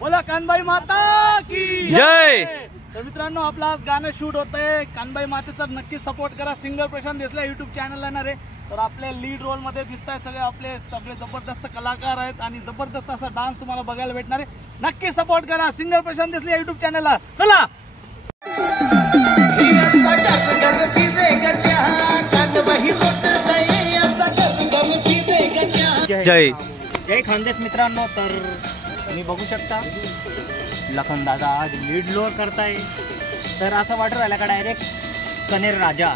बोला कानबाई माता की जय। तर मित्रांनो आपलं आज गाणं शूट होतंय कानबाई मातेचा नक्की सपोर्ट करा। Singer Prashant Desale YouTube channel येणार आहे। तर आपले लीड रोल मध्ये दिसताय सगळे जबरदस्त कलाकार आहेत आणि जबरदस्त असा डान्स तुम्हाला बघायला भेटणार आहे। नक्की सपोर्ट करा सिंगर प्रशांत देसले युट्यूब चॅनलला। चला जय जय खानदेश मित्रांनो। तर तुम्ही बघू शकता लखन दादा आज लीड रोल करताय। तर असं वाटत राहिला का डायरेक्ट कनेर राजा।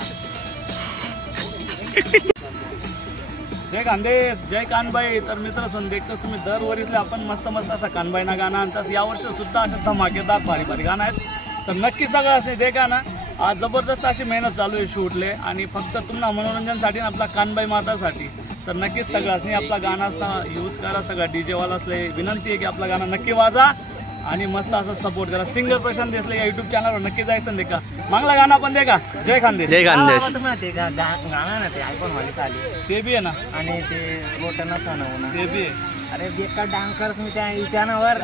जय खानदेश जय कानबाई। तर मित्र सुन देखतोच तुम्ही दरवर्षीला आपण मस्त असा कानबाईना गाणं आणतात। यावर्षी सुद्धा अशा धमाकेदार भारी गाणं आहेत। तर नक्की सगळं असे जे गाणं आज जबरदस्त अशी मेहनत चालू आहे शूटले आणि फक्त तुम्हाला मनोरंजनसाठी आपला कानबाई मातासाठी। तर नक्कीच सगळ्यांनी आपला गाणं यूज करा। सगळा डीजे वाला असले विनंती आहे की आपला गाणं नक्की वाजा आणि मस्त असं सपोर्ट करा। सिंगर प्रशांत देसले या युट्यूब चॅनलवर नक्की जायचं देखा। मागला गाणं आपण देखा जय खानदेश जय खानदेश। गाणं ना ते आयफोन वाली चालू ते बी आहे ना आणि ते बोटना ना ते बी आहे। अरे बेकार डान्सर्स मी त्या इथानावर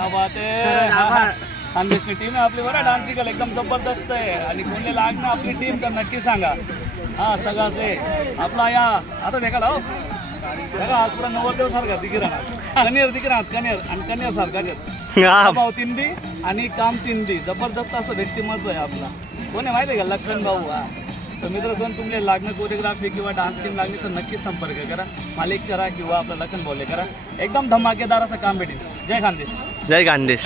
खानदेशची टीम आहे आपली बरं डान्सिकल एकदम जबरदस्त आहे आणि कोणी लागणं आपली टीम तर नक्की सांगा। हा सगळं ते आपला या आता देखा हो बघा आज पुरा नवरदेव सारखा दिगिरानात कनेर आणि कनेर सारखा भाऊ तिंदी आणि काम तिंदी जबरदस्त असं व्यक्तिमत्व आहे आपला। कोण आहे माहिती आहे का लखन भाऊ। हा तर मित्र सोन तुमले लागणं कोरिओग्राफी किंवा डान्स टीम लागली तर नक्की संपर्क करा। मालिक करा किंवा आपला लखन भाऊले करा। एकदम धमाकेदार असं काम भेटेल। जय खानदेश जय खानदेश।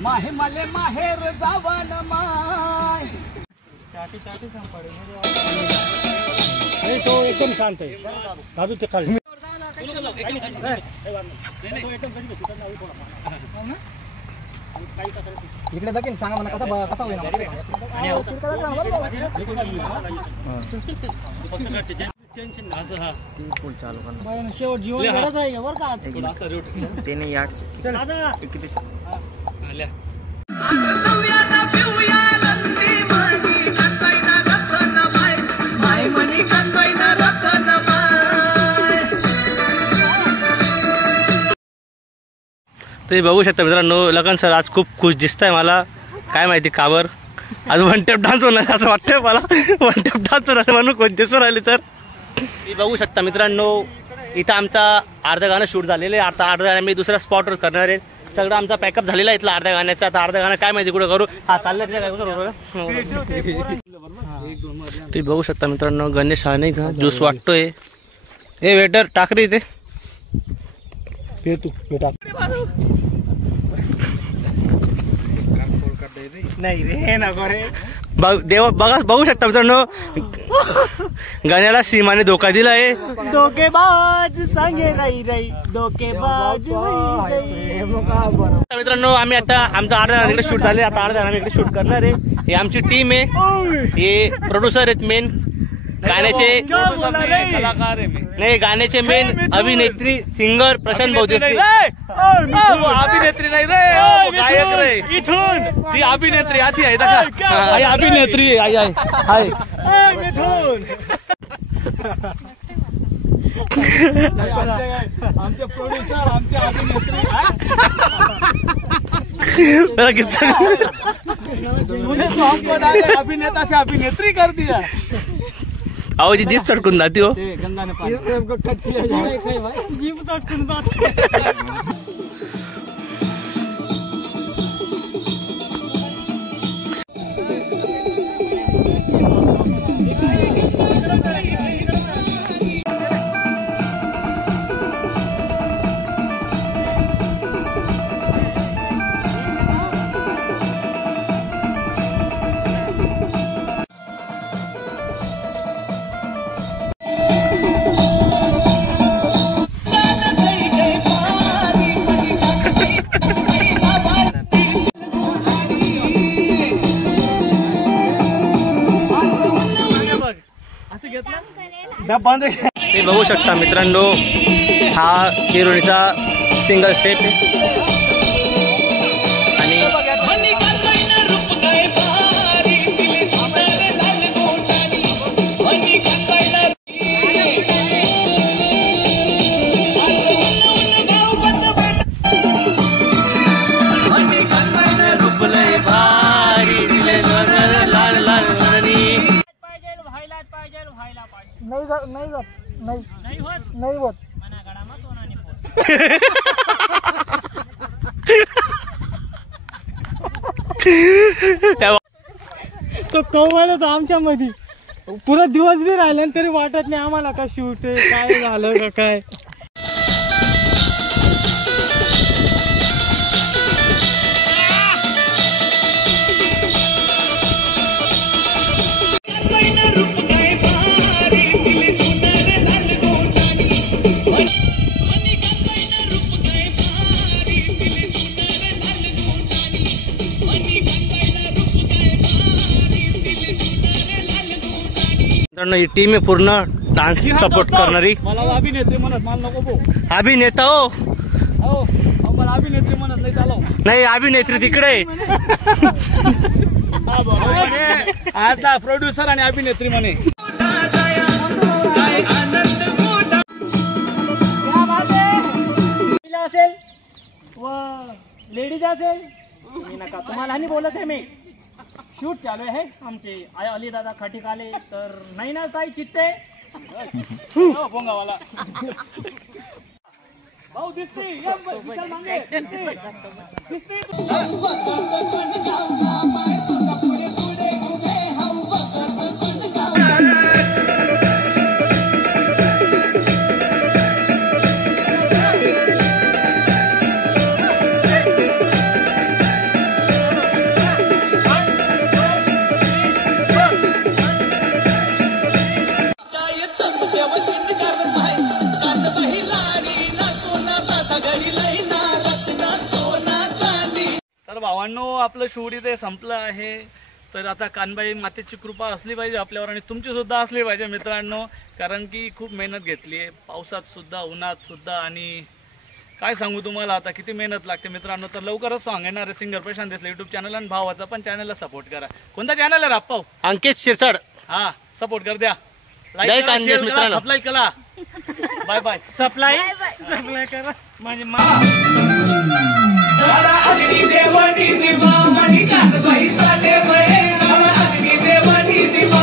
माहे माले माहेर जावन माय तो एकदम शांत आहे दादू ते खाली इकडे दाखीन सांगा मला कसा होईल शेवट जीवन गरज आहे बरं का त्याने याड तुम्ही बघू शकता मित्रांनो लखन सर आज खूप खुश दिसताय मला। काय माहिती कावर आज वन टेप डान्स होणार असं वाटतंय मला। वन टेप डान्स होणार म्हणून कोणतेच राहिले सर। तुम्ही बघू शकता मित्रांनो इथं आमचा अर्धा गाणं शूट झालेलं आहे। आता अर्धा गाणं मी दुसऱ्या स्पॉटवर करणार आहे। सगळं आमचा पॅकअप झालेला आहे इथला अर्ध्या गाण्याचा। आता अर्धा गाणं काय माहिती कुठे करू। हा चाललंय काय तुम्ही बघू शकता मित्रांनो गणेश हा नाही का ज्यूस वाटतोय। ए वेटर टाकरी इथे तू बेटा नाही रे नको रे देव बघा बघू शकता मित्रांनो गाण्याला सीमाने धोका दिलाय। धोकेबाज सांगे नाही रे धोकेबाज मित्रांनो आम्ही आता आमचा अर्धा गाणं इकडे शूट झाले। आता अर्धा गाणं इकडे शूट करणार आहे। ही आमची टीम आहे। हे प्रोड्युसर आहेत मेन गाण्याचे कलाकार आहे नाही गाण्याचे मेन अभिनेत्री सिंगर प्रशांत भाऊ देसले। अभिनेत्री नाही रे गायक रे इथून ती अभिनेत्री आधी आहे आई अभिनेत्री आई आहे मिथून आमचे प्रोड्युसर आमचे अभिनेत्री अभिनेता से अभिनेत्री कर दिया। आओ जी जीप चटकून जाती हो गंगा ने जीप चटकून हे बघू शकता मित्रांनो हा हिरोईनचा सिंगल स्टेप आणि नाही होत तो कौवाला तो आमच्या मध्ये पुरा दिवस बी राहिला तरी वाटत नाही आम्हाला का शूट आहे काय झालं का काय. ही टीम आहे पूर्ण डान्स सपोर्ट करणारी. मला अभिनेत्री म्हणत मला नको भाऊ. अभिनेता हो मला अभिनेत्री म्हणत नाही चालव. नाही अभिनेत्री तिकडे आता प्रोड्युसर आणि अभिनेत्री म्हणे. असेल व लेडीज असेल नका तुम्हाला आणि बोलत आहे मी. शूट चालू आहे आमचे अली दादा खटिक आले तर नाही ना ताई चित्ते भोंगावाला भाऊ दिसते विशाल मांगे दिसते. तर भावांनो आपलं शूट इथे संपलं आहे. तर आता कानबाई मातेची कृपा असली पाहिजे आपल्यावर आणि तुमची सुद्धा असली पाहिजे मित्रांनो. कारण की खूप मेहनत घेतली आहे पावसात सुद्धा उन्हात सुद्धा आणि काय सांगू तुम्हाला आता किती मेहनत लागते मित्रांनो. तर लवकरच सॉंग येणार आहे singer Prashant Desale YouTube channel आणि भावाचा पण चॅनलला सपोर्ट करा. कोणता चॅनल आहे राप्पाव? अंकित शिरसाड. हा सपोर्ट कर द्या. जय लाईक कानदेश मित्रांनो. सप्लाय करा. Bye bye. सप्लाय करा म्हणजे अग्नि देवानी दिवा मणी कानबाई साठे बळे. अग्नि देवानी दिवा